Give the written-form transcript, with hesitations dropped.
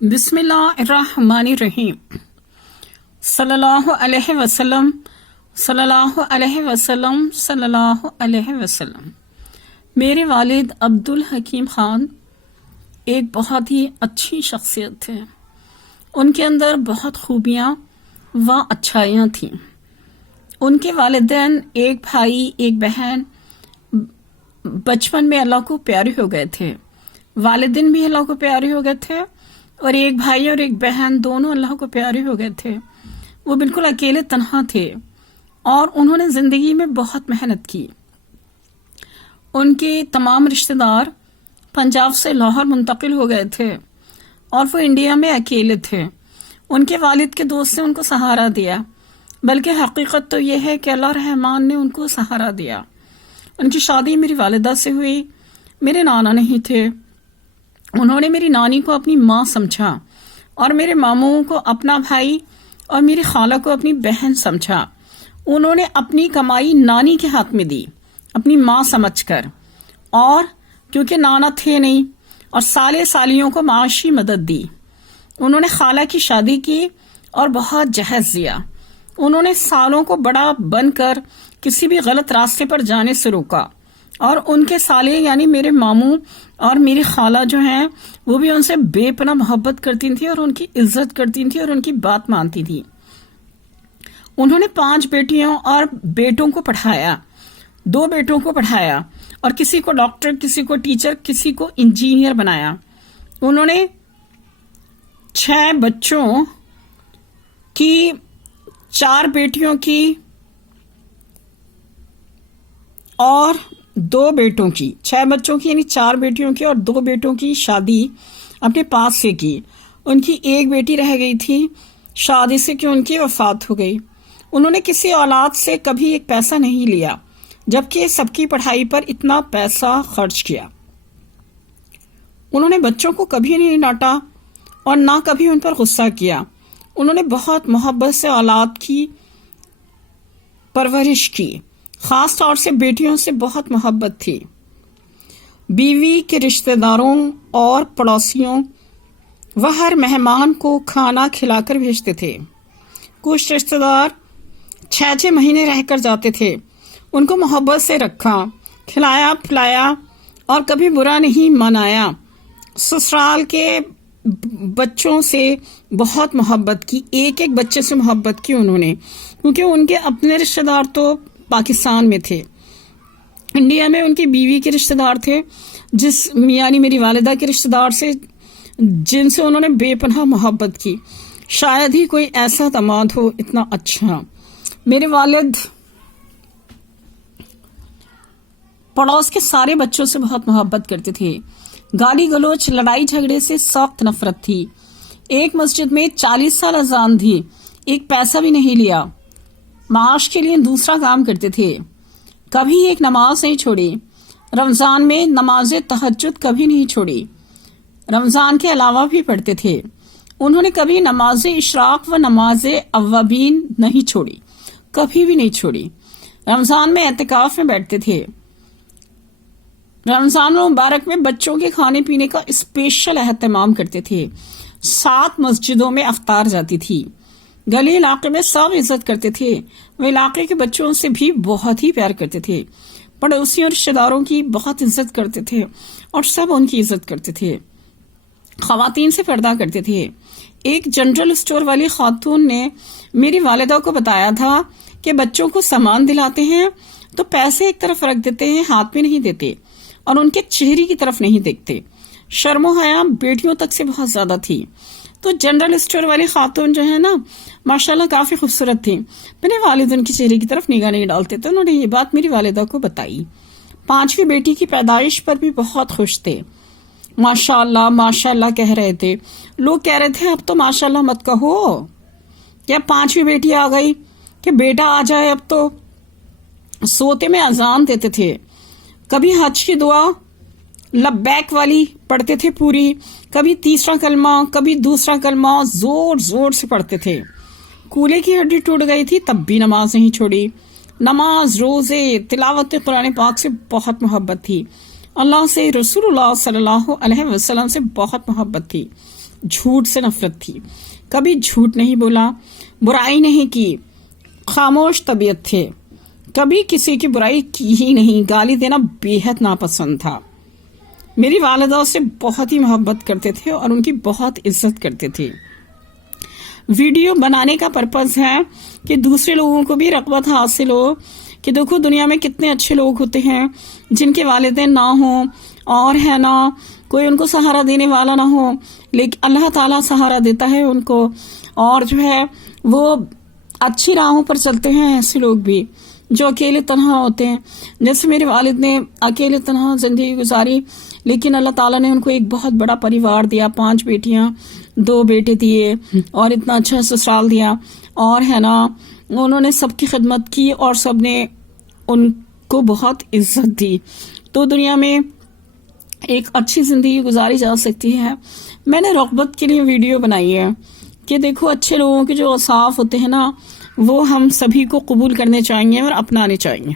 بسم اللہ الرحمن الرحیم صلی اللہ علیہ وسلم صلی اللہ علیہ وسلم صلی اللہ علیہ وسلم۔ میرے والد عبدالحکیم خان ایک بہت ہی اچھی شخصیت تھے۔ ان کے اندر بہت خوبیاں و اچھائیاں تھیں۔ ان کے والدین ایک بھائی ایک بہن بچپن میں اللہ کو پیارے ہو گئے تھے۔ والدین بھی اللہ کو پیارے ہو گئے تھے اور ایک بھائی اور ایک بہن دونوں اللہ کو پیارے ہو گئے تھے۔ وہ بالکل اکیلے تنہا تھے اور انہوں نے زندگی میں بہت محنت کی۔ ان کے تمام رشتہ دار پنجاب سے لاہور منتقل ہو گئے تھے اور وہ انڈیا میں اکیلے تھے۔ ان کے والد کے دوست نے ان کو سہارا دیا، بلکہ حقیقت تو یہ ہے کہ اللہ رحمان نے ان کو سہارا دیا۔ ان کی شادی میری والدہ سے ہوئی۔ میرے نانا نہیں تھے۔ انہوں نے میری نانی کو اپنی ماں سمجھا اور میرے ماموں کو اپنا بھائی اور میری خالہ کو اپنی بہن سمجھا۔ انہوں نے اپنی کمائی نانی کے ہاتھ میں دی اپنی ماں سمجھ کر، اور کیونکہ نانا تھے نہیں اور سالے سالیوں کو معاشی مدد دی۔ انہوں نے خالہ کی شادی کی اور بہت جہیز دیا۔ انہوں نے سالوں کو بڑا بن کر کسی بھی غلط راستے پر جانے سے روکا، اور ان کے سالے یعنی میرے ماموں اور میری خالہ جو ہیں وہ بھی ان سے بے پناہ محبت کرتی تھی اور ان کی عزت کرتی تھی اور ان کی بات مانتی تھی۔ انہوں نے 5 بیٹیوں اور بیٹوں کو پڑھایا، 2 بیٹوں کو پڑھایا اور کسی کو ڈاکٹر، کسی کو ٹیچر، کسی کو انجینئر بنایا۔ انہوں نے 6 بچوں کی، 4 بیٹیوں کی اور 2 بیٹوں کی، 6 بچوں کی یعنی 4 بیٹیوں کی اور 2 بیٹوں کی شادی اپنے پاس سے کی۔ ان کی ایک بیٹی رہ گئی تھی شادی سے کہ ان کی وفات ہو گئی۔ انہوں نے کسی اولاد سے کبھی ایک پیسہ نہیں لیا، جبکہ سب کی پڑھائی پر اتنا پیسہ خرچ کیا۔ انہوں نے بچوں کو کبھی نہیں ڈانٹا اور نہ کبھی ان پر غصہ کیا۔ انہوں نے بہت محبت سے اولاد کی پرورش کی، خاص طور سے بیٹیوں سے بہت محبت تھی۔ بیوی کے رشتہ داروں اور پڑوسیوں و ہر مہمان کو کھانا کھلا کر بھیجتے تھے۔ کچھ رشتہ دار 6 مہینے رہ کر جاتے تھے۔ ان کو محبت سے رکھا، کھلایا پلایا اور کبھی برا نہیں منایا۔ سسرال کے بچوں سے بہت محبت کی، ایک ایک بچے سے محبت کی انہوں نے، کیونکہ ان کے اپنے رشتہ دار تو پاکستان میں تھے۔ انڈیا میں ان کی بیوی کے رشتہ دار تھے، یعنی میری والدہ کے رشتہ دار سے، جن سے انہوں نے بے پناہ محبت کی۔ شاید ہی کوئی ایسا داماد ہو اتنا اچھا۔ میرے والد پڑوس کے سارے بچوں سے بہت محبت کرتے تھے۔ گالی گلوچ، لڑائی جھگڑے سے سخت نفرت تھی۔ ایک مسجد میں 40 سال اذان دی، ایک پیسہ بھی نہیں لیا، معاش کے لیے دوسرا کام کرتے تھے۔ کبھی ایک نماز نہیں چھوڑی۔ رمضان میں نماز تہجد کبھی نہیں چھوڑی، رمضان کے علاوہ بھی پڑھتے تھے۔ انہوں نے کبھی نماز اشراق و نماز اوابین نہیں چھوڑی، کبھی بھی نہیں چھوڑی۔ رمضان میں اعتکاف میں بیٹھتے تھے۔ رمضان مبارک میں بچوں کے کھانے پینے کا اسپیشل اہتمام کرتے تھے۔ 7 مسجدوں میں افطار جاتی تھی۔ گلی علاقے میں سب عزت کرتے تھے۔ وہ علاقے کے بچوں سے بھی بہت ہی پیار کرتے تھے۔ پڑوسیوں اور رشتہ داروں کی بہت عزت کرتے تھے اور سب ان کی عزت کرتے تھے۔ خواتین سے پردہ کرتے تھے۔ ایک جنرل اسٹور والی خاتون نے میری والدہ کو بتایا تھا کہ بچوں کو سامان دلاتے ہیں تو پیسے ایک طرف رکھ دیتے ہیں، ہاتھ میں نہیں دیتے، اور ان کے چہرے کی طرف نہیں دیکھتے۔ شرم و حیا بیٹیوں تک سے بہت زیادہ تھی۔ تو جنرل اسٹور والی خاتون جو ہے نا، ماشاءاللہ کافی خوبصورت تھی۔ میرے والد ان کے چہرے کی طرف نگاہ نہیں ڈالتے، تو انہوں نے یہ بات میری والدہ کو بتائی۔ 5ویں بیٹی کی پیدائش پر بھی بہت خوش تھے۔ ماشاءاللہ ماشاءاللہ کہہ رہے تھے۔ لوگ کہہ رہے تھے اب تو ماشاءاللہ مت کہو کہ اب 5ویں بیٹی آ گئی کہ بیٹا آ جائے اب تو۔ سوتے میں اذان دیتے تھے۔ کبھی حج کی دعا لبیک والی پڑھتے تھے پوری، کبھی تیسرا کلمہ، کبھی دوسرا کلمہ زور زور سے پڑھتے تھے۔ کولے کی ہڈی ٹوٹ گئی تھی تب بھی نماز نہیں چھوڑی۔ نماز، روزے، تلاوت قرآن پاک سے بہت محبت تھی۔ اللہ سے، رسول اللہ صلی اللہ علیہ وسلم سے بہت محبت تھی۔ جھوٹ سے نفرت تھی، کبھی جھوٹ نہیں بولا، برائی نہیں کی، خاموش طبیعت تھے، کبھی کسی کی برائی کی ہی نہیں، گالی دینا بے حد ناپسند تھا۔ میری والدہ اس سے بہت ہی محبت کرتے تھے اور ان کی بہت عزت کرتے تھے۔ ویڈیو بنانے کا پرپز ہے کہ دوسرے لوگوں کو بھی رغبت حاصل ہو کہ دیکھو دنیا میں کتنے اچھے لوگ ہوتے ہیں جن کے والدین نہ ہوں اور ہے نا کوئی ان کو سہارا دینے والا نہ ہو، لیکن اللہ تعالیٰ سہارا دیتا ہے ان کو، اور جو ہے وہ اچھی راہوں پر چلتے ہیں ایسے لوگ بھی جو اکیلے تنہا ہوتے ہیں۔ جیسے میرے والد نے اکیلے تنہا زندگی گزاری، لیکن اللہ تعالیٰ نے ان کو ایک بہت بڑا پریوار دیا، 5 بیٹیاں 2 بیٹے دیے اور اتنا اچھا سسرال دیا، اور ہے نا انہوں نے سب کی خدمت کی اور سب نے ان کو بہت عزت دی، تو دنیا میں ایک اچھی زندگی گزاری جا سکتی ہے۔ میں نے رغبت کے لیے ویڈیو بنائی ہے کہ دیکھو اچھے لوگوں کے جو اوصاف ہوتے ہیں نا وہ ہم سبھی کو قبول کرنے چاہیے اور اپنانے چاہیے۔